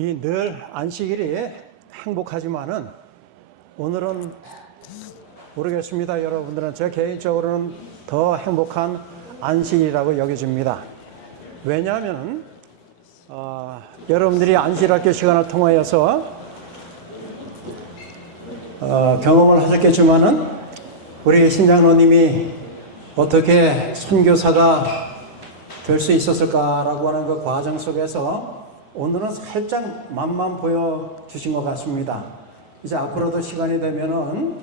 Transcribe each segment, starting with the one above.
이 늘 안식일이 행복하지만은 오늘은 모르겠습니다. 여러분들은 제 개인적으로는 더 행복한 안식일이라고 여겨집니다. 왜냐하면 여러분들이 안식일학교 시간을 통하여서 경험을 하셨겠지만은 우리 신장로님이 어떻게 선교사가 될 수 있었을까라고 하는 그 과정 속에서 오늘은 살짝 맛만 보여주신 것 같습니다. 이제 앞으로도 시간이 되면은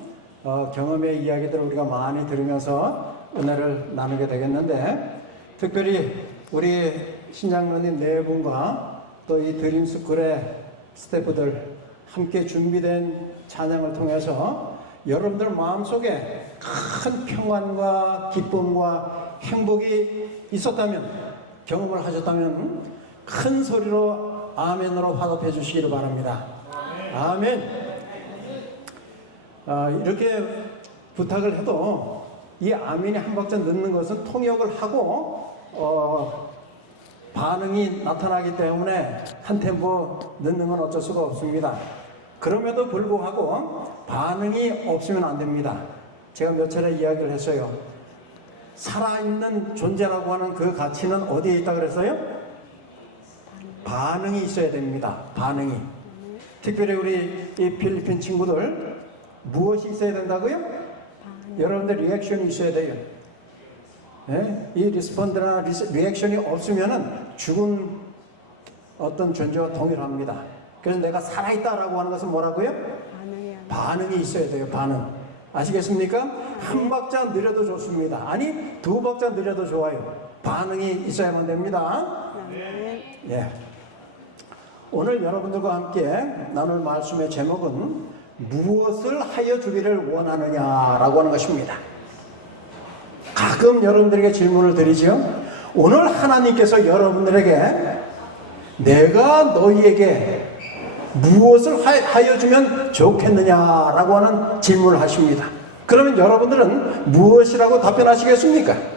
경험의 이야기들을 우리가 많이 들으면서 은혜를 나누게 되겠는데, 특별히 우리 신장로님 네 분과 또 이 드림스쿨의 스태프들 함께 준비된 찬양을 통해서 여러분들 마음속에 큰 평안과 기쁨과 행복이 있었다면, 경험을 하셨다면 큰 소리로 아멘으로 화답해 주시기를 바랍니다. 아멘. 이렇게 부탁을 해도 이 아멘이 한 박자 늦는 것은 통역을 하고 반응이 나타나기 때문에 한 템포 늦는 건 어쩔 수가 없습니다. 그럼에도 불구하고 반응이 없으면 안 됩니다. 제가 몇 차례 이야기를 했어요. 살아있는 존재라고 하는 그 가치는 어디에 있다 그랬어요? 반응이 있어야 됩니다. 반응이. 특별히 우리 이 필리핀 친구들 무엇이 있어야 된다고요? 여러분들 리액션이 있어야 돼요. 네? 이 리스폰드나 리액션이 없으면은 죽은 어떤 존재와 동일합니다. 그래서 내가 살아있다라고 하는 것은 뭐라고요? 반응이 있어야 돼요. 반응. 아시겠습니까? 한 박자 느려도 좋습니다. 아니 두 박자 느려도 좋아요. 반응이 있어야만 됩니다. 네. 오늘 여러분들과 함께 나눌 말씀의 제목은 무엇을 하여 주기를 원하느냐라고 하는 것입니다. 가끔 여러분들에게 질문을 드리죠. 오늘 하나님께서 여러분들에게 내가 너희에게 무엇을 하여 주면 좋겠느냐라고 하는 질문을 하십니다. 그러면 여러분들은 무엇이라고 답변하시겠습니까?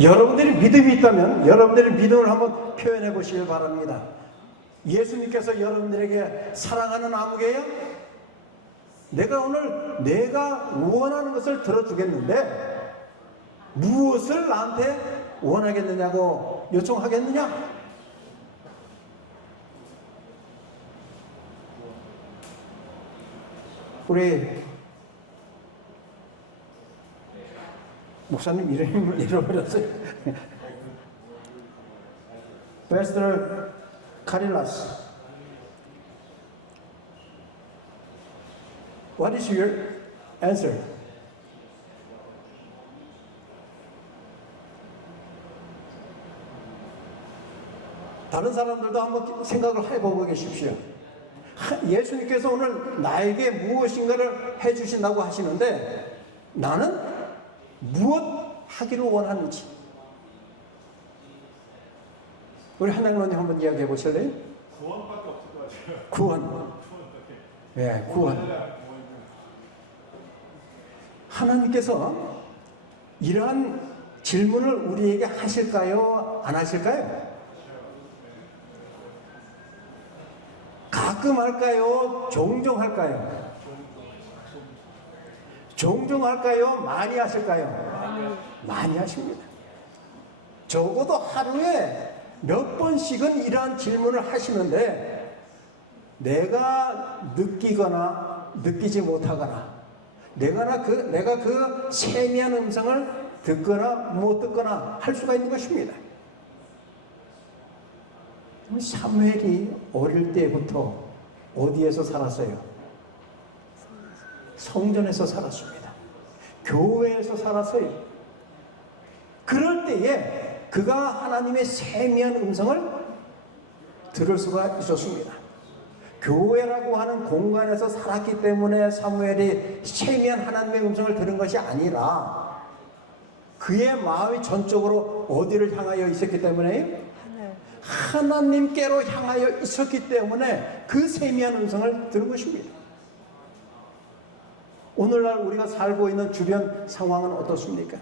여러분들이 믿음이 있다면 여러분들의 믿음을 한번 표현해 보시길 바랍니다. 예수님께서 여러분들에게 사랑하는 아무개요? 내가 오늘 내가 원하는 것을 들어주겠는데 무엇을 나한테 원하겠느냐고 요청하겠느냐? 우리 목사님 이름을 잃어버렸어요. 베스터 카릴라스. What is your answer? 다른 사람들도 한번 생각을 해보고 계십시오. 예수님께서 오늘 나에게 무엇인가를 해주신다고 하시는데 나는 무엇 하기를 원하는지. 우리 한양로님 한번 이야기해 보실래요? 구원밖에 없을 것 같아요. 구원. 네, 구원. 하나님께서 이러한 질문을 우리에게 하실까요? 안 하실까요? 가끔 할까요? 종종 할까요? 종종 할까요? 많이 하실까요? 많이 하십니다. 적어도 하루에 몇 번씩은 이러한 질문을 하시는데 내가 느끼거나 느끼지 못하거나 내가 그 세미한 음성을 듣거나 못 듣거나 할 수가 있는 것입니다. 사무엘이 어릴 때부터 어디에서 살았어요? 성전에서 살았습니다. 교회에서 살았어요. 그럴 때에 그가 하나님의 세미한 음성을 들을 수가 있었습니다. 교회라고 하는 공간에서 살았기 때문에 사무엘이 세미한 하나님의 음성을 들은 것이 아니라 그의 마음이 전적으로 어디를 향하여 있었기 때문에 하나님께로 향하여 있었기 때문에 그 세미한 음성을 들은 것입니다. 오늘날 우리가 살고 있는 주변 상황은 어떻습니까?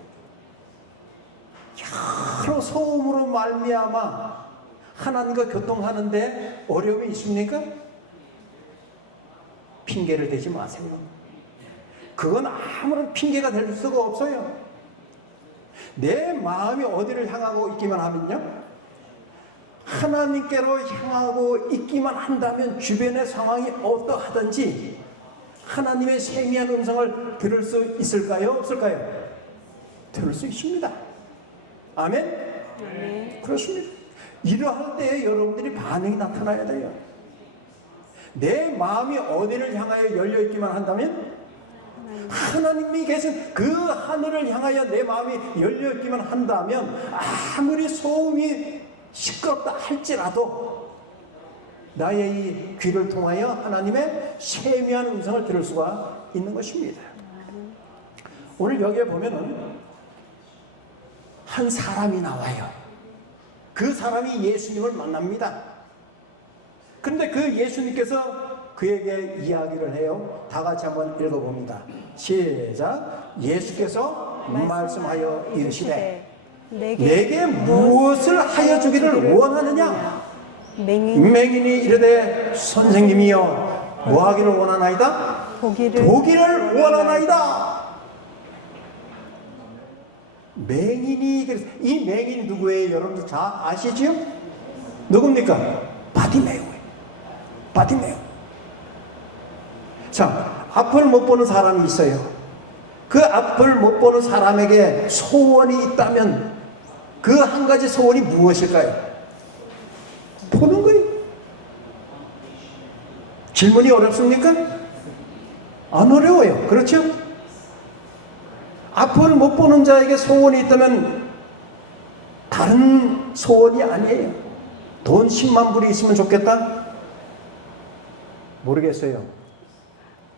여러 소음으로 말미암아 하나님과 교통하는데 어려움이 있습니까? 핑계를 대지 마세요. 그건 아무런 핑계가 될 수가 없어요. 내 마음이 어디를 향하고 있기만 하면요, 하나님께로 향하고 있기만 한다면 주변의 상황이 어떠하든지 하나님의 세미한 음성을 들을 수 있을까요? 없을까요? 들을 수 있습니다. 아멘? 네. 그렇습니다. 이러할 때 여러분들이 반응이 나타나야 돼요. 내 마음이 어디를 향하여 열려 있기만 한다면 하나님이 계신 그 하늘을 향하여 내 마음이 열려 있기만 한다면 아무리 소음이 시끄럽다 할지라도 나의 이 귀를 통하여 하나님의 세미한 음성을 들을 수가 있는 것입니다. 오늘 여기에 보면은 한 사람이 나와요. 그 사람이 예수님을 만납니다. 그런데 그 예수님께서 그에게 이야기를 해요. 다 같이 한번 읽어봅니다. 시작. 예수께서 말씀하여 이르시되 내게 무엇을 하여 주기를 원하느냐? 맹인이 이르되 선생님이여 뭐하기를 원하나이다? 보기를 원하나이다. 맹인이 그래서 이 맹인이 누구예요? 여러분들 다 아시지요? 누굽니까? 바디메오예요. 바디메오. 자, 앞을 못 보는 사람이 있어요. 그 앞을 못 보는 사람에게 소원이 있다면 그 한 가지 소원이 무엇일까요? 보는 거예요. 질문이 어렵습니까? 안 어려워요. 그렇죠? 앞을 못 보는 자에게 소원이 있다면 다른 소원이 아니에요. 돈 10만 불이 있으면 좋겠다? 모르겠어요.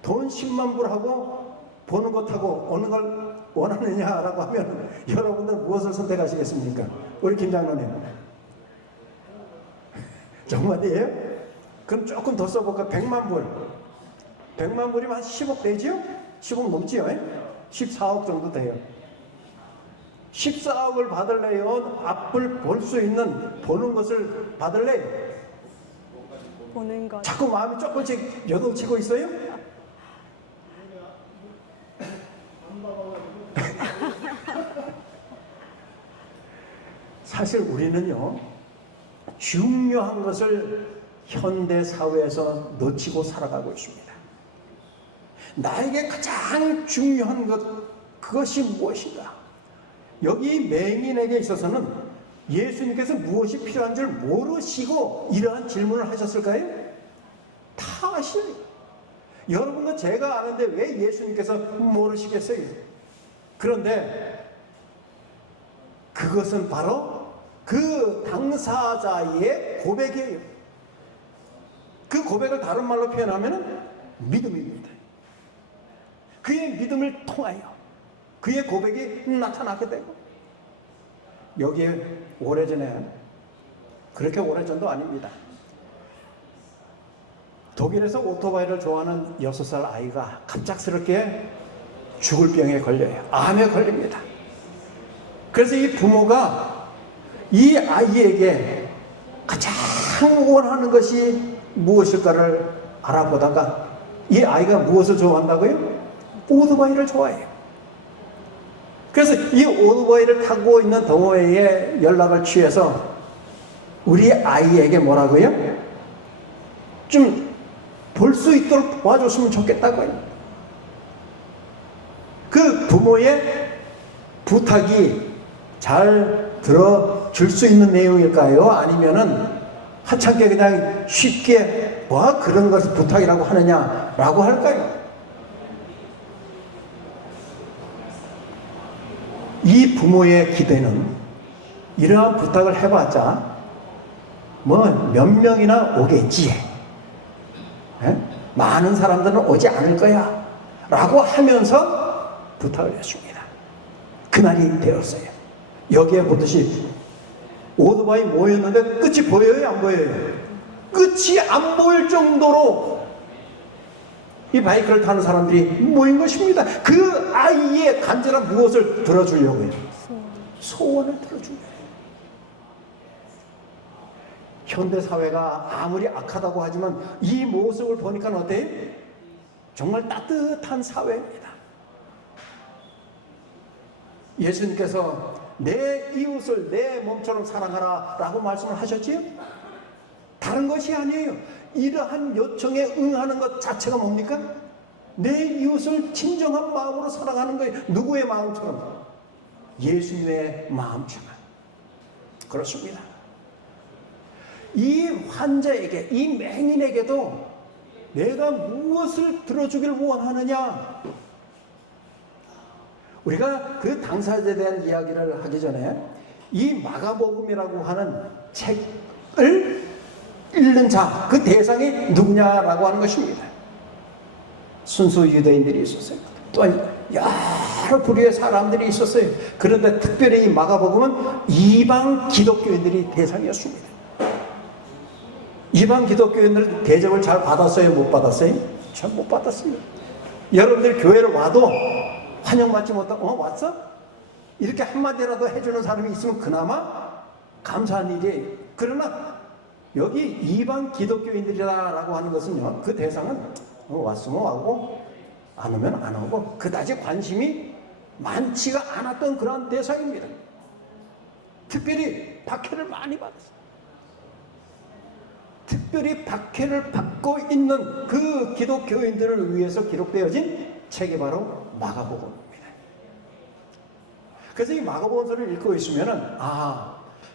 돈 10만 불하고 보는 것하고 어느 걸 원하느냐라고 하면 여러분들은 무엇을 선택하시겠습니까? 우리 김 장로님. 정말이에요? 그럼 조금 더 써볼까? 100만 불. 100만 불이면 한 10억 되지요? 10억 넘지요? 14억 정도 돼요. 14억을 받을래요? 앞을 볼 수 있는 보는 것을 받을래요? 보는 것. 자꾸 마음이 조금씩 여동치고 있어요? 사실 우리는요, 중요한 것을 현대 사회에서 놓치고 살아가고 있습니다. 나에게 가장 중요한 것, 그것이 무엇인가? 여기 맹인에게 있어서는 예수님께서 무엇이 필요한 줄 모르시고 이러한 질문을 하셨을까요? 다 아시죠? 여러분과 제가 아는데 왜 예수님께서 모르시겠어요? 그런데 그것은 바로 그 당사자의 고백이에요. 그 고백을 다른 말로 표현하면 믿음입니다. 그의 믿음을 통하여 그의 고백이 나타나게 되고, 여기에 오래전에, 그렇게 오래전도 아닙니다, 독일에서 오토바이를 좋아하는 6살 아이가 갑작스럽게 죽을 병에 걸려요. 암에 걸립니다. 그래서 이 부모가 이 아이에게 가장 원하는 것이 무엇일까를 알아보다가 이 아이가 무엇을 좋아한다고요? 오토바이를 좋아해요. 그래서 이 오토바이를 타고 있는 동호회에 연락을 취해서 우리 아이에게 뭐라고요? 좀 볼 수 있도록 도와줬으면 좋겠다고요. 그 부모의 부탁이 잘 들어줄 수 있는 내용일까요? 아니면은 하찮게 그냥 쉽게 뭐 그런 것을 부탁이라고 하느냐라고 할까요? 이 부모의 기대는 이러한 부탁을 해봤자 뭐 몇 명이나 오겠지, 많은 사람들은 오지 않을 거야 라고 하면서 부탁을 했습니다. 그날이 되었어요. 여기에 보듯이 오토바이 모였는데 끝이 보여요? 안 보여요? 끝이 안 보일 정도로 이 바이크를 타는 사람들이 모인 것입니다. 그 아이의 간절한 무엇을 들어주려고요? 소원을 들어주려고. 현대 사회가 아무리 악하다고 하지만 이 모습을 보니까 어때요? 정말 따뜻한 사회입니다. 예수님께서 내 이웃을 내 몸처럼 사랑하라 라고 말씀을 하셨지요? 다른 것이 아니에요. 이러한 요청에 응하는 것 자체가 뭡니까? 내 이웃을 진정한 마음으로 사랑하는 거예요. 누구의 마음처럼? 예수님의 마음처럼. 그렇습니다. 이 환자에게, 이 맹인에게도 내가 무엇을 들어주길 원하느냐? 우리가 그 당사자에 대한 이야기를 하기 전에 이 마가복음이라고 하는 책을 읽는 자, 그 대상이 누구냐라고 하는 것입니다. 순수 유대인들이 있었어요. 또한 여러 부류의 사람들이 있었어요. 그런데 특별히 이 마가복음은 이방 기독교인들이 대상이었습니다. 이방 기독교인들 대접을 잘 받았어요? 못 받았어요? 잘 못 받았습니다. 여러분들 교회를 와도 환영받지 못하고 왔어? 이렇게 한마디라도 해주는 사람이 있으면 그나마 감사한 일이에요. 그러나 여기 이방 기독교인들이라고 하는 것은요, 그 대상은 왔으면 와고 안 오면 안 오고 그다지 관심이 많지가 않았던 그런 대상입니다. 특별히 박해를 많이 받았어요. 특별히 박해를 받고 있는 그 기독교인들을 위해서 기록되어진 책이 바로 마가복음입니다. 그래서 이 마가복음서를 읽고 있으면은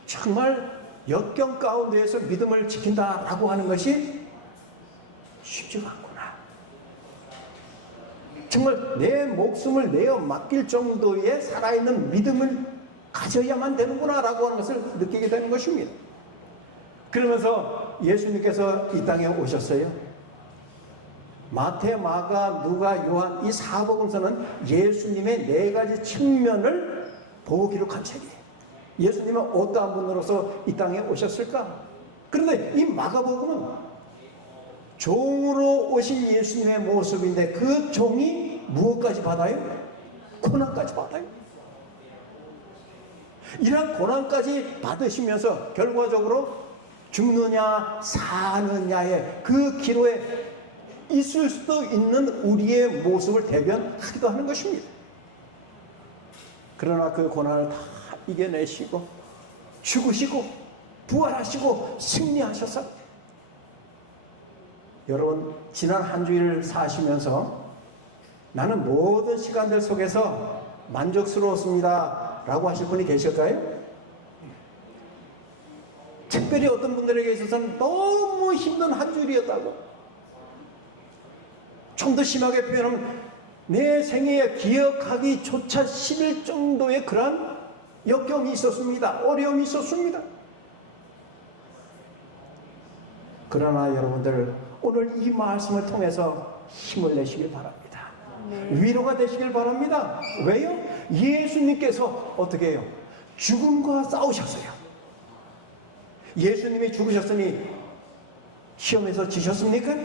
정말 역경 가운데에서 믿음을 지킨다라고 하는 것이 쉽지가 않구나. 정말 내 목숨을 내어 맡길 정도의 살아있는 믿음을 가져야만 되는구나라고 하는 것을 느끼게 되는 것입니다. 그러면서 예수님께서 이 땅에 오셨어요. 마태, 마가, 누가, 요한 이 사복음서는 예수님의 네 가지 측면을 보고 기록한 책이에요. 예수님은 어떠한 분으로서 이 땅에 오셨을까? 그런데 이 마가복음은 종으로 오신 예수님의 모습인데 그 종이 무엇까지 받아요? 고난까지 받아요. 이러한 고난까지 받으시면서 결과적으로 죽느냐 사느냐의 그 기로에 있을 수도 있는 우리의 모습을 대변하기도 하는 것입니다. 그러나 그 고난을 다 이겨내시고 죽으시고 부활하시고 승리하셔서 여러분 지난 한 주일 사시면서 나는 모든 시간들 속에서 만족스러웠습니다 라고 하실 분이 계실까요? 특별히 어떤 분들에게 있어서는 너무 힘든 한 주일이었다고, 좀 더 심하게 표현하면 내 생애에 기억하기조차 싫을 정도의 그런 역경이 있었습니다. 어려움이 있었습니다. 그러나 여러분들 오늘 이 말씀을 통해서 힘을 내시길 바랍니다. 위로가 되시길 바랍니다. 왜요? 예수님께서 어떻게 해요? 죽음과 싸우셨어요. 예수님이 죽으셨으니 시험에서 지셨습니까?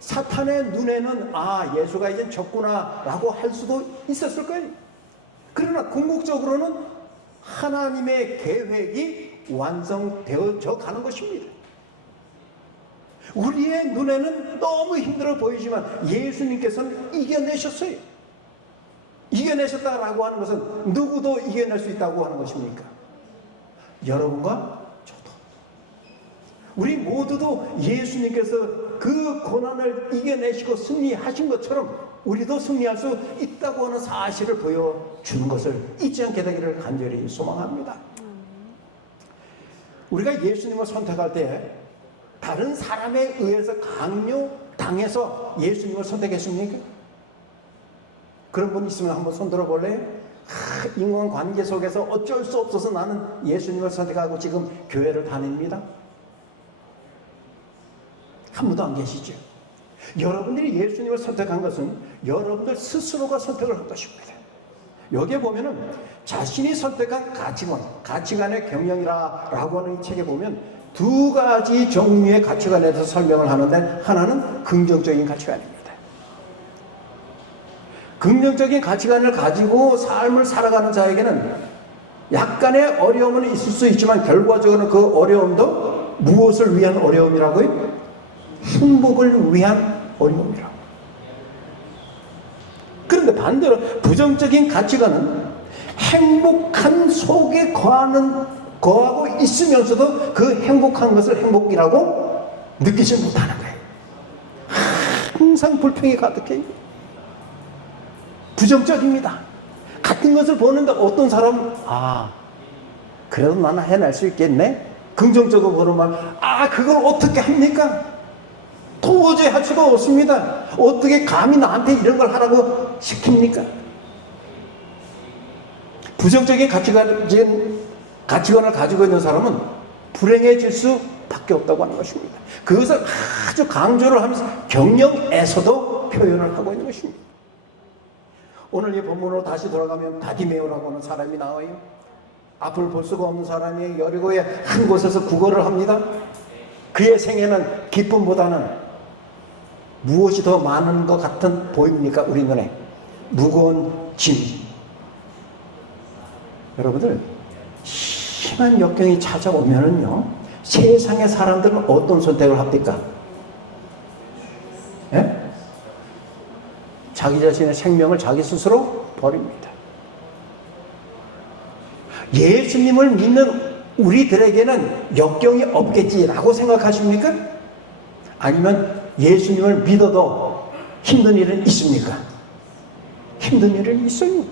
사탄의 눈에는 예수가 이제 졌구나 라고 할 수도 있었을 거예요. 그러나 궁극적으로는 하나님의 계획이 완성되어져 가는 것입니다. 우리의 눈에는 너무 힘들어 보이지만 예수님께서는 이겨내셨어요. 이겨내셨다라고 하는 것은 누구도 이겨낼 수 있다고 하는 것입니까? 여러분과 저도, 우리 모두도 예수님께서 그 고난을 이겨내시고 승리하신 것처럼 우리도 승리할 수 있다고 하는 사실을 보여주는 것을 잊지 않게 되기를 간절히 소망합니다. 우리가 예수님을 선택할 때 다른 사람에 의해서 강요당해서 예수님을 선택했습니까? 그런 분 있으면 한번 손 들어볼래요? 인간관계 속에서 어쩔 수 없어서 나는 예수님을 선택하고 지금 교회를 다닙니다. 한 분도 안 계시죠? 여러분들이 예수님을 선택한 것은 여러분들 스스로가 선택을 한 것입니다. 여기에 보면은 자신이 선택한 가치관, 가치관의 경영이라고 하는 이 책에 보면 두 가지 종류의 가치관에 대해서 설명을 하는데, 하나는 긍정적인 가치관입니다. 긍정적인 가치관을 가지고 삶을 살아가는 자에게는 약간의 어려움은 있을 수 있지만 결과적으로는 그 어려움도 무엇을 위한 어려움이라고요? 행복을 위한 어려움이라고. 그런데 반대로 부정적인 가치관은 행복한 속에 거하고 있으면서도 그 행복한 것을 행복이라고 느끼지 못하는 거예요. 항상 불평이 가득해요. 부정적입니다. 같은 것을 보는데 어떤 사람은 그래도 나는 해낼 수 있겠네. 긍정적으로 보는 말, 그걸 어떻게 합니까? 도저히 할 수가 없습니다. 어떻게 감히 나한테 이런 걸 하라고 시킵니까? 부정적인 가치관을 가지고 있는 사람은 불행해질 수밖에 없다고 하는 것입니다. 그것을 아주 강조를 하면서 경영에서도 표현을 하고 있는 것입니다. 오늘 이 본문으로 다시 돌아가면 바디메오라고 하는 사람이 나와요. 앞을 볼 수가 없는 사람이 여리고의 한 곳에서 구걸을 합니다. 그의 생애는 기쁨보다는 무엇이 더 많은 것 같은 보입니까? 우리 눈에 무거운 짐. 여러분들, 심한 역경이 찾아오면은요, 세상의 사람들은 어떤 선택을 합니까? 예? 자기 자신의 생명을 자기 스스로 버립니다. 예수님을 믿는 우리들에게는 역경이 없겠지라고 생각하십니까? 아니면 예수님을 믿어도 힘든 일은 있습니까? 힘든 일은 있어요.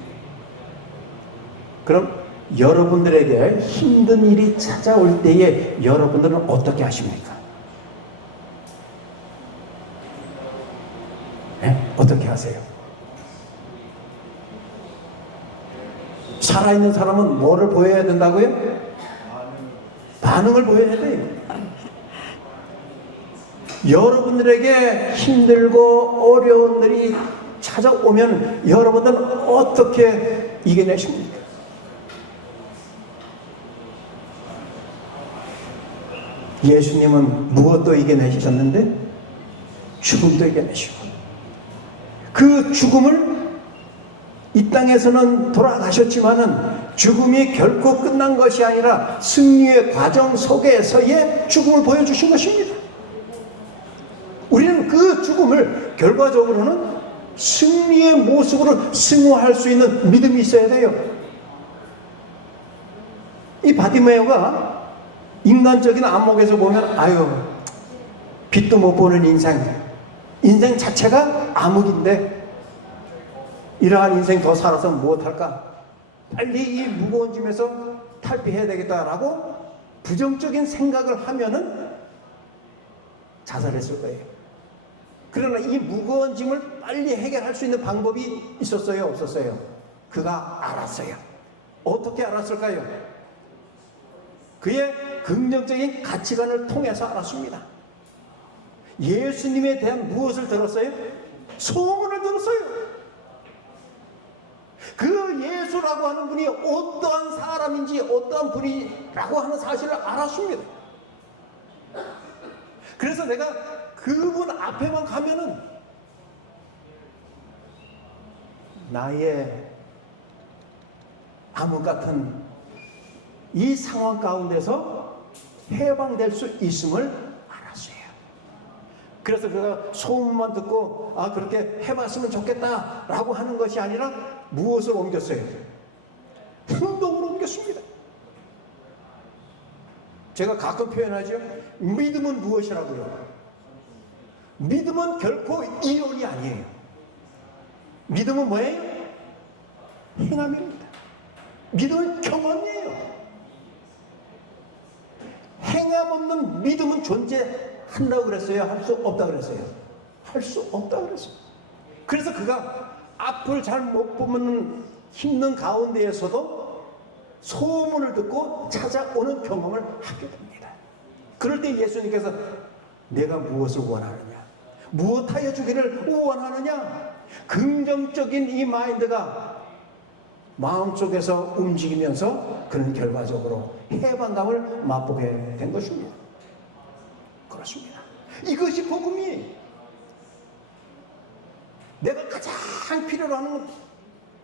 그럼 여러분들에게 힘든 일이 찾아올 때에 여러분들은 어떻게 하십니까? 네? 어떻게 하세요? 살아있는 사람은 뭐를 보여야 된다고요? 반응을 보여야 돼요. 여러분들에게 힘들고 어려운 일이 찾아오면 여러분들은 어떻게 이겨내십니까? 예수님은 무엇도 이겨내셨는데 죽음도 이겨내시고, 그 죽음을 이 땅에서는 돌아가셨지만은 죽음이 결코 끝난 것이 아니라 승리의 과정 속에서의 죽음을 보여주신 것입니다. 우리는 그 죽음을 결과적으로는 승리의 모습으로 승화할 수 있는 믿음이 있어야 돼요. 이 바디메오가 인간적인 안목에서 보면 빛도 못 보는 인생 자체가 암흑인데 이러한 인생 더 살아서 무엇할까? 빨리 이 무거운 짐에서 탈피해야 되겠다라고 부정적인 생각을 하면은 자살했을 거예요. 그러나 이 무거운 짐을 빨리 해결할 수 있는 방법이 있었어요? 없었어요? 그가 알았어요. 어떻게 알았을까요? 그의 긍정적인 가치관을 통해서 알았습니다. 예수님에 대한 무엇을 들었어요? 소문을 들었어요. 그 예수라고 하는 분이 어떠한 사람인지 어떠한 분이라고 하는 사실을 알았습니다. 그래서 내가 그분 앞에만 가면은 나의 암흑 같은 이 상황 가운데서 해방될 수 있음을 알았어요. 그래서 그가 소문만 듣고 그렇게 해봤으면 좋겠다라고 하는 것이 아니라 무엇을 옮겼어요? 행동으로 옮겼습니다. 제가 가끔 표현하죠. 믿음은 무엇이라고요? 믿음은 결코 이론이 아니에요. 믿음은 뭐예요? 행함입니다. 믿음은 경험이에요. 행함 없는 믿음은 존재한다고 그랬어요? 할 수 없다고 그랬어요? 할 수 없다고 그랬어요. 그래서 그가 앞을 잘 못 보면 힘든 가운데에서도 소문을 듣고 찾아오는 경험을 하게 됩니다. 그럴 때 예수님께서 내가 무엇을 원하느냐? 무엇하여 주기를 원하느냐? 긍정적인 이 마인드가 마음속에서 움직이면서 그는 결과적으로 해방감을 맛보게 된 것입니다. 그렇습니다. 이것이 복음이 내가 가장 필요로 하는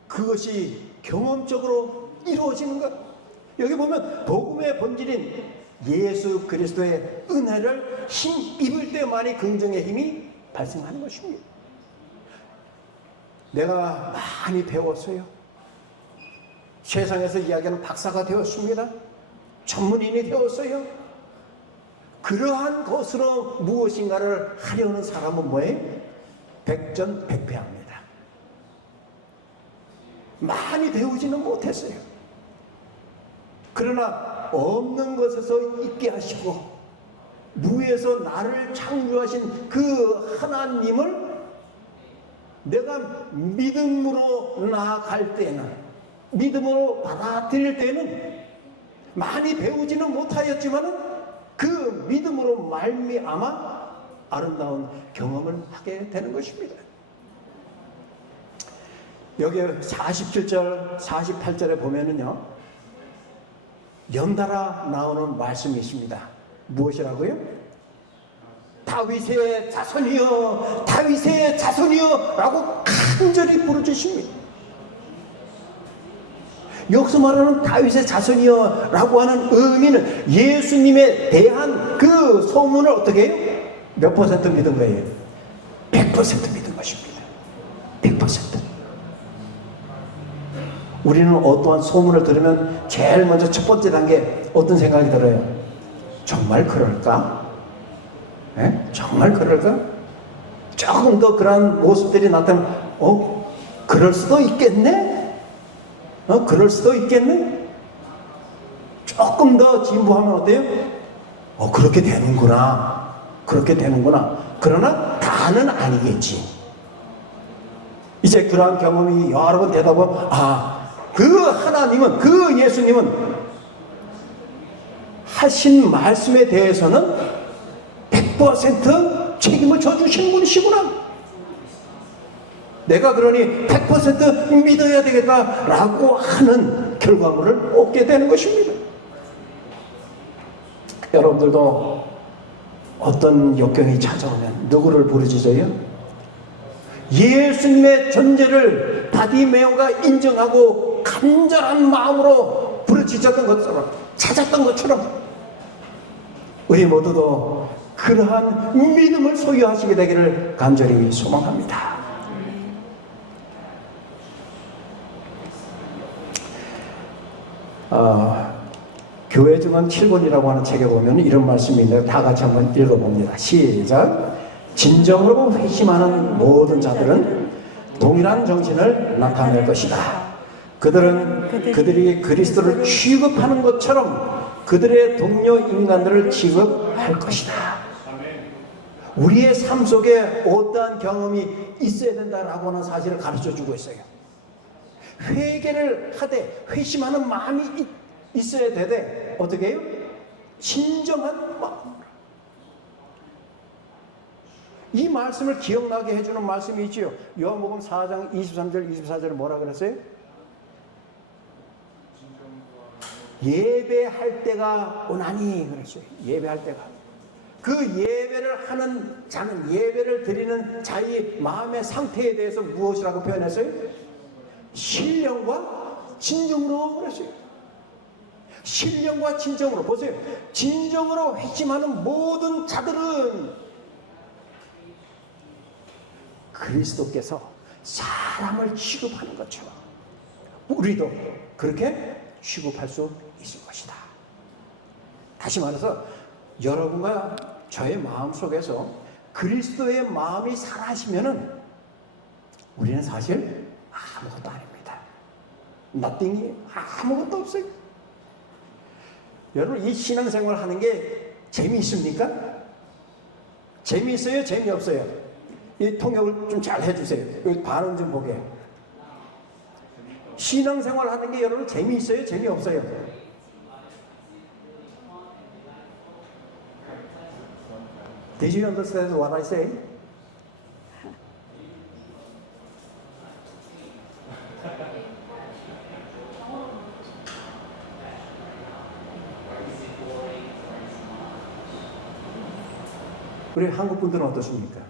그것이 경험적으로 이루어지는 것. 여기 보면 복음의 본질인 예수 그리스도의 은혜를 힘입을 때만이 긍정의 힘이 발생하는 것입니다. 내가 많이 배웠어요. 세상에서 이야기하는 박사가 되었습니다. 전문인이 되었어요. 그러한 것으로 무엇인가를 하려는 사람은 뭐예요? 백전백패합니다. 많이 배우지는 못했어요. 그러나 없는 것에서 있게 하시고 무에서 나를 창조하신 그 하나님을 내가 믿음으로 나아갈 때는, 믿음으로 받아들일 때는 많이 배우지는 못하였지만 그 믿음으로 말미암아 아름다운 경험을 하게 되는 것입니다. 여기 47절 48절에 보면은요, 연달아 나오는 말씀이 있습니다. 무엇이라고요? 다윗의 자손이여, 다윗의 자손이여 라고 간절히 부르짖습니다. 여기서 말하는 다윗의 자손이여 라고 하는 의미는 예수님에 대한 그 소문을 어떻게 해요? 몇 퍼센트 믿은 거예요? 100% 믿은 것입니다. 100%. 우리는 어떠한 소문을 들으면 제일 먼저 첫 번째 단계 어떤 생각이 들어요? 정말 그럴까? 에? 정말 그럴까? 조금 더 그런 모습들이 나타나면 그럴 수도 있겠네? 그럴 수도 있겠네? 조금 더 진부하면 어때요? 그렇게 되는구나. 그렇게 되는구나. 그러나 다는 아니겠지. 이제 그러한 경험이 여러 번 되다 보면 그 하나님은, 그 예수님은 하신 말씀에 대해서는 100% 책임을 져주시는 분이시구나. 내가 그러니 100% 믿어야 되겠다라고 하는 결과물을 얻게 되는 것입니다. 여러분들도 어떤 역경이 찾아오면 누구를 부르짖어요? 예수님의 존재를 바디메오가 인정하고 간절한 마음으로 부르짖었던 것처럼, 찾았던 것처럼 우리 모두도 그러한 믿음을 소유하시게 되기를 간절히 소망합니다. 교회 증언 7권이라고 하는 책에 보면 이런 말씀이 있는데 다 같이 한번 읽어봅니다. 시작. 진정으로 회심하는 모든 자들은 동일한 정신을 나타낼 것이다. 그들이 그리스도를 취급하는 것처럼 그들의 동료 인간들을 취급할 것이다. 우리의 삶 속에 어떠한 경험이 있어야 된다라고 하는 사실을 가르쳐 주고 있어요. 회개를 하되 회심하는 마음이 있어야 되되 어떻게 해요? 진정한 마음. 이 말씀을 기억나게 해주는 말씀이 있지요. 요한복음 4장 23절 24절에 뭐라 그랬어요? 예배할 때가 오나니 그랬어요. 예배할 때가. 그 예배를 하는 자는, 예배를 드리는 자의 마음의 상태에 대해서 무엇이라고 표현했어요? 신령과 진정으로 그랬어요. 신령과 진정으로. 보세요. 진정으로 회심하는 모든 자들은 그리스도께서 사람을 취급하는 것처럼 우리도 그렇게 취급할 수 있을 것이다. 다시 말해서 여러분과 저의 마음 속에서 그리스도의 마음이 살아시면은 우리는 사실 아무것도 아닙니다. nothing이 아무것도 없어요. 여러분, 이 신앙생활 하는 게 재미있습니까? 재미있어요? 재미없어요? 이 통역을 좀 잘 해주세요. 여기 반응 좀 보게. 신앙생활 하는 게 여러분 재미있어요? 재미없어요? Did you understand what I say? 우리 한국 분들은 어떻습니까?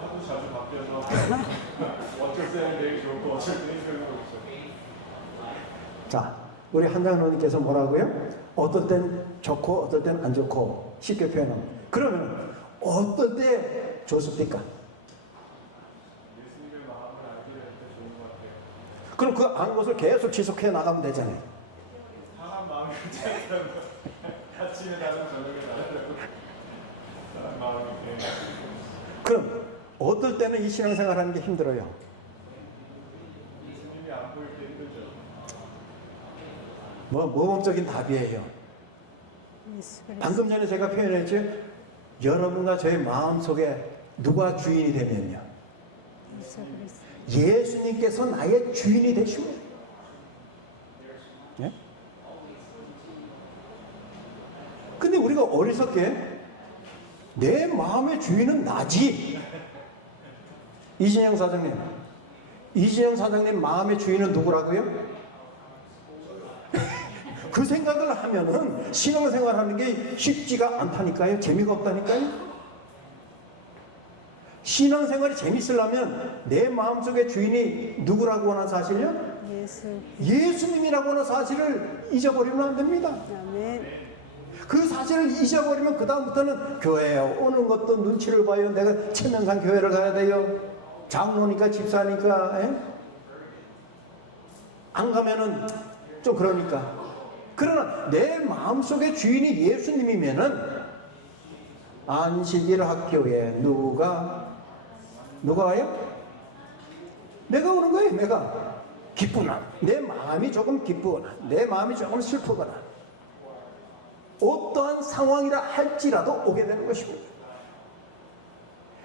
하도 자주 바뀌어서 어쩔 때는 되게 좋고 어쩔 때는 별로 없어요. 자, 우리 한장로님께서 뭐라고요? 어떨 땐 좋고 어떨 땐 안 좋고 쉽게 표현하면 그러면 어떨 때 좋습니까? 예수님의 마음을 알게 될 때 좋은 것 같아요. 그럼 그 아는 것을 계속 지속해 나가면 되잖아요. 상한 마음이 괜찮다면 아침에 나는 저녁에 나는 상한 마음이 그럼 어떨 때는 이 신앙생활하는 게 힘들어요. 예수님이 안 보일 때 힘들죠. 뭐 모범적인 답이에요. 예수 그리스도. 방금 전에 제가 표현했죠. 여러분과 저의 마음 속에 누가 주인이 되면요. 예수 그리스도. 예수님께서 나의 주인이 되시면. 예? 근데 우리가 어리석게 내 마음의 주인은 나지. 이진영 사장님 마음의 주인은 누구라고요? 그 생각을 하면은 신앙생활 하는 게 쉽지가 않다니까요. 재미가 없다니까요. 신앙생활이 재밌으려면 내 마음속의 주인이 누구라고 하는 사실요? 예수님이라고 하는 사실을 잊어버리면 안 됩니다. 아멘. 그 사실을 잊어버리면 그 다음부터는 교회에 오는 것도 눈치를 봐요. 내가 체면상 교회를 가야 돼요. 장로니까 집사니까 안 가면은 좀 그러니까. 그러나 내 마음속의 주인이 예수님이면은 안식일 학교에 누가 와요? 내가 오는 거예요. 내가 기쁘나 내 마음이 조금 기쁘거나 내 마음이 조금 슬프거나 어떠한 상황이라 할지라도 오게 되는 것입니다.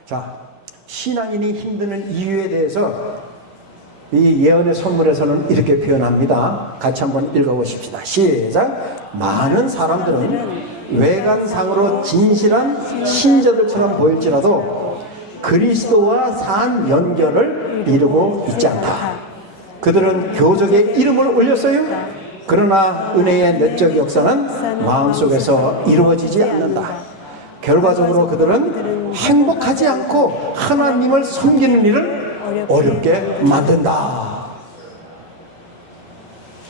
자, 신앙인이 힘드는 이유에 대해서 이 예언의 선물에서는 이렇게 표현합니다. 같이 한번 읽어보십시다. 시작. 많은 사람들은 외관상으로 진실한 신자들처럼 보일지라도 그리스도와 산 연결을 이루고 있지 않다. 그들은 교적의 이름을 올렸어요. 그러나 은혜의 내적 역사는 마음속에서 이루어지지 않는다. 결과적으로 그들은 행복하지 않고 하나님을 섬기는 일을 어렵게 만든다.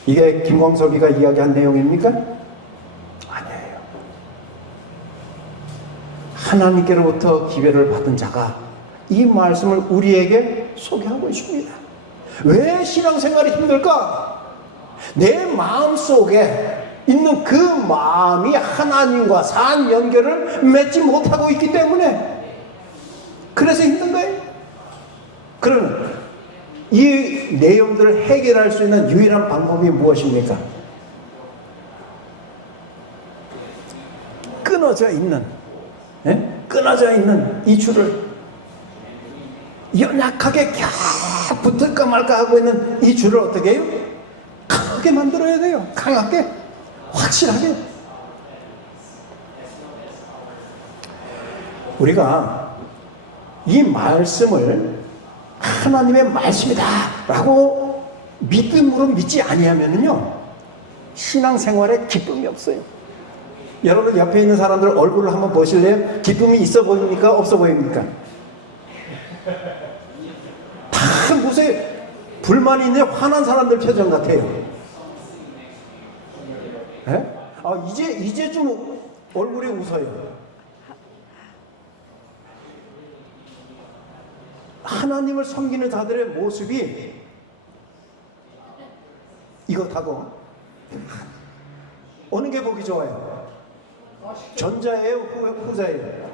이게 김광석이가 이야기한 내용입니까? 아니에요. 하나님께로부터 기회를 받은 자가 이 말씀을 우리에게 소개하고 있습니다. 왜 신앙생활이 힘들까? 내 마음 속에 있는 그 마음이 하나님과 산 연결을 맺지 못하고 있기 때문에 그래서 힘든 거예요. 그러면 이 내용들을 해결할 수 있는 유일한 방법이 무엇입니까? 끊어져 있는 이 줄을 연약하게 캬 붙을까 말까 하고 있는 이 줄을 어떻게 해요? 강하게 만들어야 돼요. 강하게, 확실하게. 우리가 이 말씀을 하나님의 말씀이다 라고 믿음으로 믿지 아니하면요 신앙생활에 기쁨이 없어요. 여러분 옆에 있는 사람들 얼굴을 한번 보실래요? 기쁨이 있어 보입니까? 없어 보입니까? 다 무슨 불만이 있는 화난 사람들 표정 같아요. 이제 좀 얼굴이 웃어요. 하나님을 섬기는 자들의 모습이 이것하고 어느 게 보기 좋아요? 전자예요? 후자예요?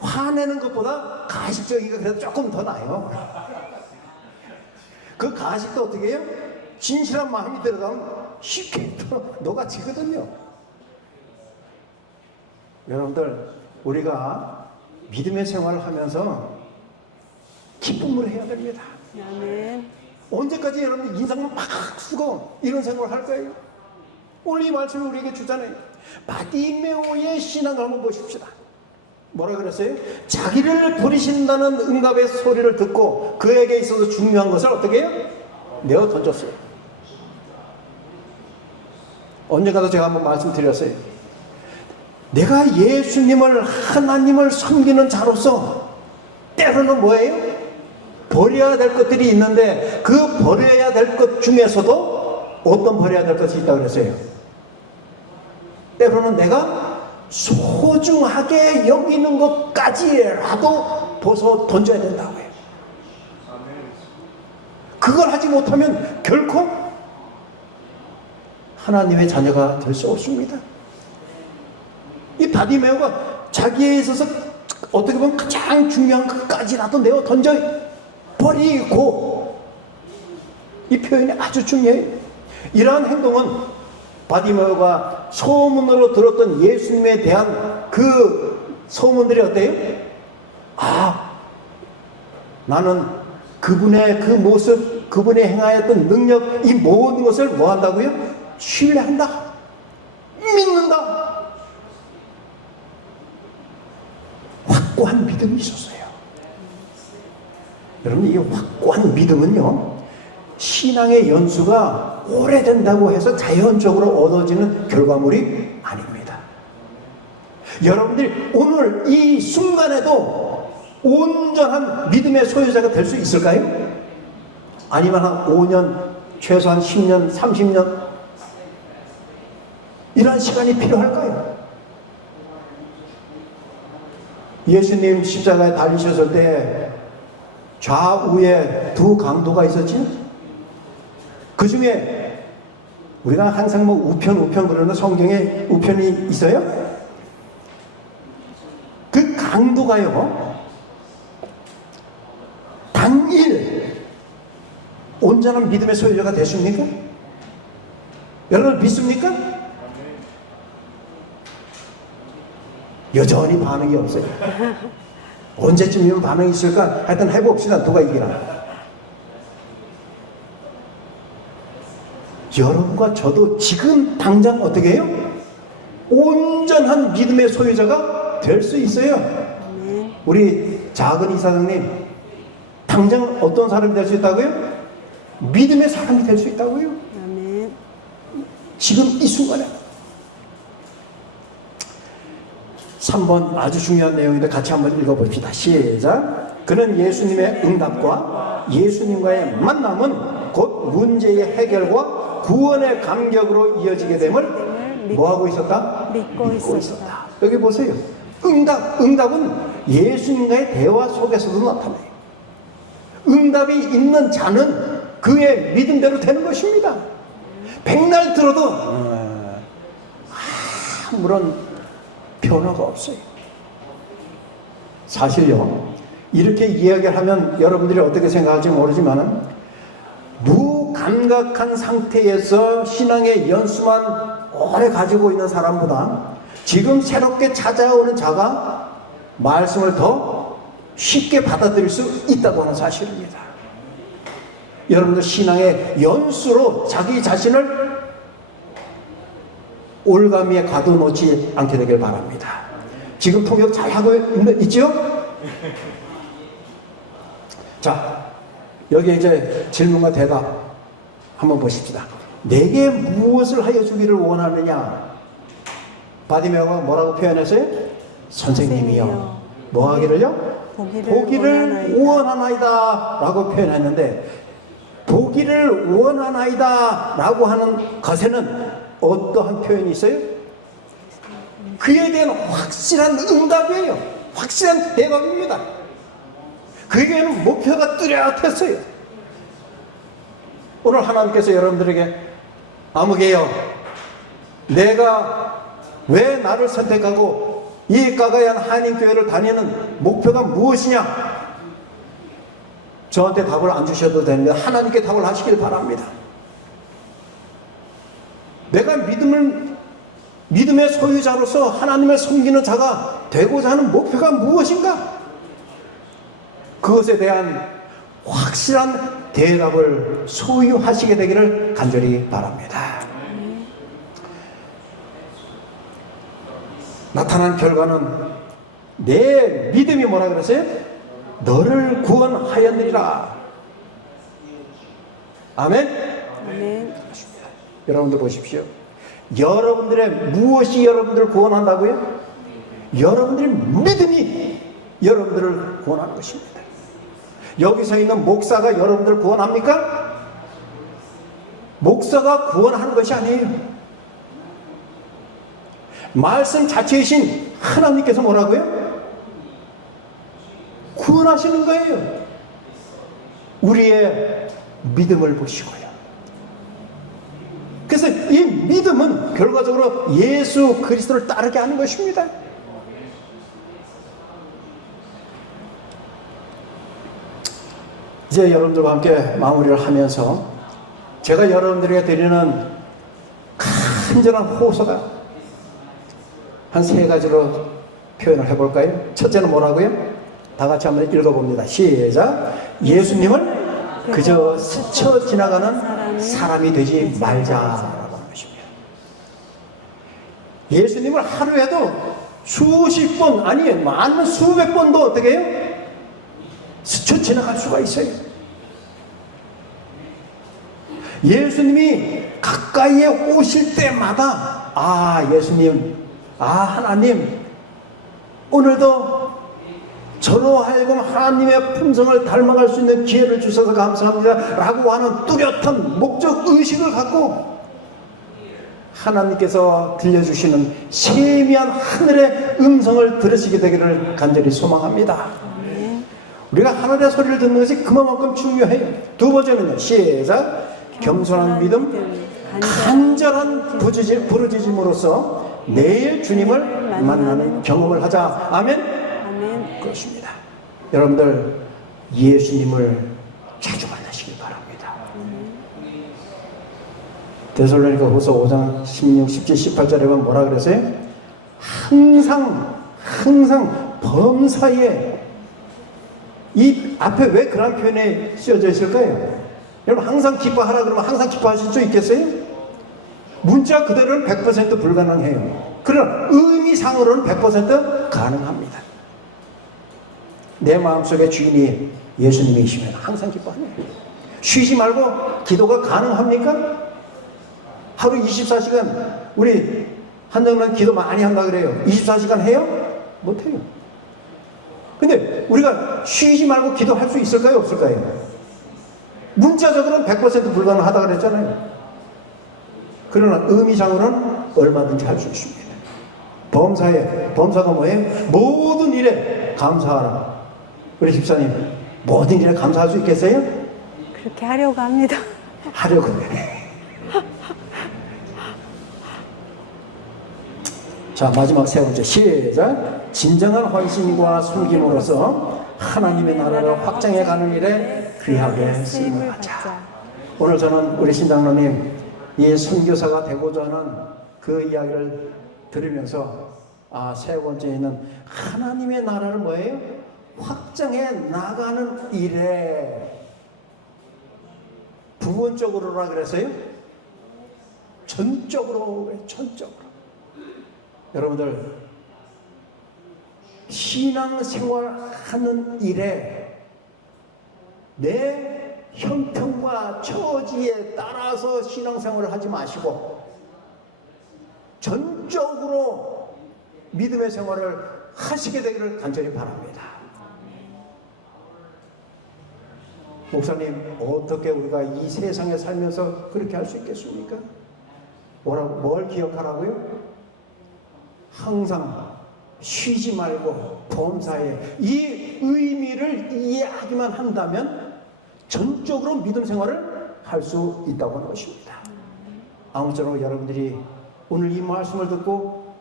화내는 것보다 가식적이가 그래도 조금 더 나아요. 그 가식도 어떻게 해요? 진실한 마음이 들어가면 쉽게 녹아지거든요. 여러분들 우리가 믿음의 생활을 하면서 기쁨을 해야 됩니다. 아멘. 언제까지 여러분 인상만 막 쓰고 이런 생활을 할 거예요? 오늘 이 말씀을 우리에게 주잖아요. 바디메오의 신앙을 한번 보십시다. 뭐라 그랬어요? 자기를 부리신다는 응답의 소리를 듣고 그에게 있어서 중요한 것을 어떻게 해요? 내어 던졌어요. 언젠가도 제가 한번 말씀드렸어요. 내가 예수님을, 하나님을 섬기는 자로서 때로는 뭐예요? 버려야 될 것들이 있는데 그 버려야 될 것 중에서도 어떤 버려야 될 것이 있다고 그랬어요? 때로는 내가 소중하게 여기는 것까지라도 벗어 던져야 된다고 해요. 그걸 하지 못하면 결코 하나님의 자녀가 될 수 없습니다. 이 바디메오가 자기에 있어서 어떻게 보면 가장 중요한 것까지라도 내어 던져 버리고, 이 표현이 아주 중요해요. 이러한 행동은 바디메오가 소문으로 들었던 예수님에 대한 그 소문들이 어때요? 아, 나는 그분의 그 모습, 그분이 행하였던 능력, 이 모든 것을 뭐 한다고요? 신뢰한다, 믿는다. 확고한 믿음이 있었어요. 여러분, 이 확고한 믿음은요, 신앙의 연수가 오래된다고 해서 자연적으로 얻어지는 결과물이 아닙니다. 여러분들이 오늘 이 순간에도 온전한 믿음의 소유자가 될 수 있을까요? 아니면 한 5년, 최소한 10년, 30년 이런 시간이 필요할까요? 예수님 십자가에 달리셨을 때 좌우에 두 강도가 있었지? 그 중에 우리가 항상 뭐 우편 그러는 성경에 우편이 있어요? 그 강도가요, 당일 온전한 믿음의 소유자가 됐습니까? 여러분 믿습니까? 여전히 반응이 없어요. 언제쯤이면 반응이 있을까? 하여튼 해봅시다. 누가 이기나. 여러분과 저도 지금 당장 어떻게 해요? 온전한 믿음의 소유자가 될 수 있어요. 우리 작은 이사장님, 당장 어떤 사람이 될 수 있다고요? 믿음의 사람이 될 수 있다고요. 아멘. 지금 이 순간에. 3번 아주 중요한 내용인데 같이 한번 읽어봅시다. 시작. 그는 예수님의 응답과 예수님과의 만남은 곧 문제의 해결과 구원의 감격으로 이어지게 됨을 뭐하고 있었다? 믿고 있었다. 여기 보세요. 응답은 예수님과의 대화 속에서도 나타나요. 응답이 있는 자는 그의 믿음대로 되는 것입니다. 백날 들어도 아무런 변화가 없어요. 사실요, 이렇게 이야기를 하면 여러분들이 어떻게 생각할지 모르지만 무감각한 상태에서 신앙의 연수만 오래 가지고 있는 사람보다 지금 새롭게 찾아오는 자가 말씀을 더 쉽게 받아들일 수 있다고 하는 사실입니다. 여러분들 신앙의 연수로 자기 자신을 올가미에 가둬놓지 않게 되길 바랍니다. 지금 통역 잘하고 있죠? 자, 여기 이제 질문과 대답 한번 보십시다. 내게 무엇을 하여 주기를 원하느냐? 바디메오가 뭐라고 표현했어요? 선생님이요. 뭐 하기를요? 보기를 원하나이다 라고 표현했는데, 보기를 원하나이다 라고 하는 것에는 어떠한 표현이 있어요? 그에 대한 확실한 응답이에요. 확실한 대답입니다. 그에게는 목표가 뚜렷했어요. 오늘 하나님께서 여러분들에게 아무개요, 내가 왜 나를 선택하고 이 가가얀 한인교회를 다니는 목표가 무엇이냐? 저한테 답을 안 주셔도 됩니다. 하나님께 답을 하시길 바랍니다. 내가 믿음의 소유자로서 하나님을 섬기는 자가 되고자 하는 목표가 무엇인가? 그것에 대한 확실한 대답을 소유하시게 되기를 간절히 바랍니다. 나타난 결과는 내 믿음이 뭐라 그랬어요? 너를 구원하였느니라. 아멘? 아멘. 여러분들 보십시오. 여러분들의 무엇이 여러분들을 구원한다고요? 여러분들의 믿음이 여러분들을 구원하는 것입니다. 여기서 있는 목사가 여러분들을 구원합니까? 목사가 구원하는 것이 아니에요. 말씀 자체이신 하나님께서 뭐라고요? 구원하시는 거예요. 우리의 믿음을 보시고요. 그래서 이 믿음은 결과적으로 예수 그리스도를 따르게 하는 것입니다. 이제 여러분들과 함께 마무리를 하면서 제가 여러분들에게 드리는 간절한 호소가 한 3가지로 표현을 해볼까요? 첫째는 뭐라고요? 다 같이 한번 읽어봅니다. 시작. 예수님을 그저 스쳐 지나가는 사람이 되지 말자라고 하는 것입니다. 예수님을 하루에도 수십 번, 아니 많은 수백 번도 어떻게 해요? 스쳐 지나갈 수가 있어요. 예수님이 가까이에 오실 때마다 예수님, 하나님, 오늘도 저로 하여금 하나님의 품성을 닮아갈 수 있는 기회를 주셔서 감사합니다 라고 하는 뚜렷한 목적 의식을 갖고 하나님께서 들려주시는 세미한 하늘의 음성을 들으시게 되기를 간절히 소망합니다. 우리가 하늘의 소리를 듣는 것이 그만큼 중요해요. 두 번째는요. 시작. 겸손한 믿음, 간절한 부르짖음으로써 내일 주님을 만나는 경험을 하자. 아멘. 그렇습니다. 여러분들 예수님을 자주 만나시기 바랍니다. 데살로니가 후서 5장 16, 17, 18절에 보면 뭐라 그랬어요? 항상 범사에, 이 앞에 왜 그런 표현이 쓰여져 있을까요? 여러분 항상 기뻐하라 그러면 항상 기뻐하실 수 있겠어요? 문자 그대로는 100% 불가능해요. 그러나 의미상으로는 100% 가능합니다. 내 마음속에 주인이 예수님이시면 항상 기뻐합니다. 쉬지 말고 기도가 가능합니까? 하루 24시간 우리 한정은 기도 많이 한다 그래요. 24시간 해요? 못해요. 근데 우리가 쉬지 말고 기도할 수 있을까요? 없을까요? 문자적으로는 100% 불가능하다 그랬잖아요. 그러나 의미상으로는 얼마든지 할 수 있습니다. 범사가 뭐예요? 모든 일에 감사하라. 우리 집사님, 모든 일에 감사할 수 있겠어요? 그렇게 하려고 합니다. 하려고 해. 자, 마지막 3번째 시작. 진정한 헌신과 섬김으로써 하나님의 나라를 확장해 가는 일에 귀하게 쓰임을 받자. 오늘 저는 우리 신장로님 이 선교사가 되고자 하는 그 이야기를 들으면서 3번째에는 하나님의 나라를 뭐예요? 확장해 나가는 일에, 부분적으로라 그랬어요? 전적으로. 여러분들 신앙생활 하는 일에 내 형편과 처지에 따라서 신앙생활을 하지 마시고 전적으로 믿음의 생활을 하시게 되기를 간절히 바랍니다. 목사님, 어떻게 우리가 이 세상에 살면서 그렇게 할 수 있겠습니까? 뭘 기억하라고요? 항상 쉬지 말고 범사에, 이 의미를 이해하기만 한다면 전적으로 믿음 생활을 할 수 있다고 하는 것입니다. 아무쪼록 여러분들이 오늘 이 말씀을 듣고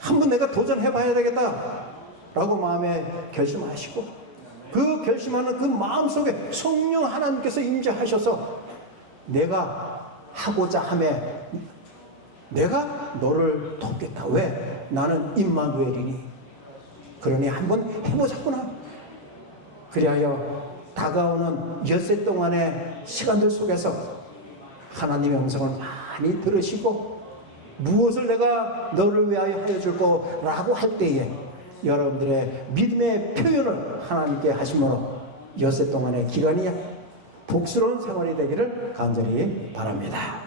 한번 내가 도전해봐야 되겠다 라고 마음에 결심하시고, 그 결심하는 그 마음속에 성령 하나님께서 임재하셔서 내가 하고자 하매 내가 너를 돕겠다. 왜? 나는 임마누엘이니. 그러니 한번 해보자꾸나. 그리하여 다가오는 엿새 동안의 시간들 속에서 하나님의 음성을 많이 들으시고 무엇을 내가 너를 위하여 하여 줄 거라고 할 때에 여러분들의 믿음의 표현을 하나님께 하심으로 엿새 동안의 기간이 복스러운 생활이 되기를 간절히 바랍니다.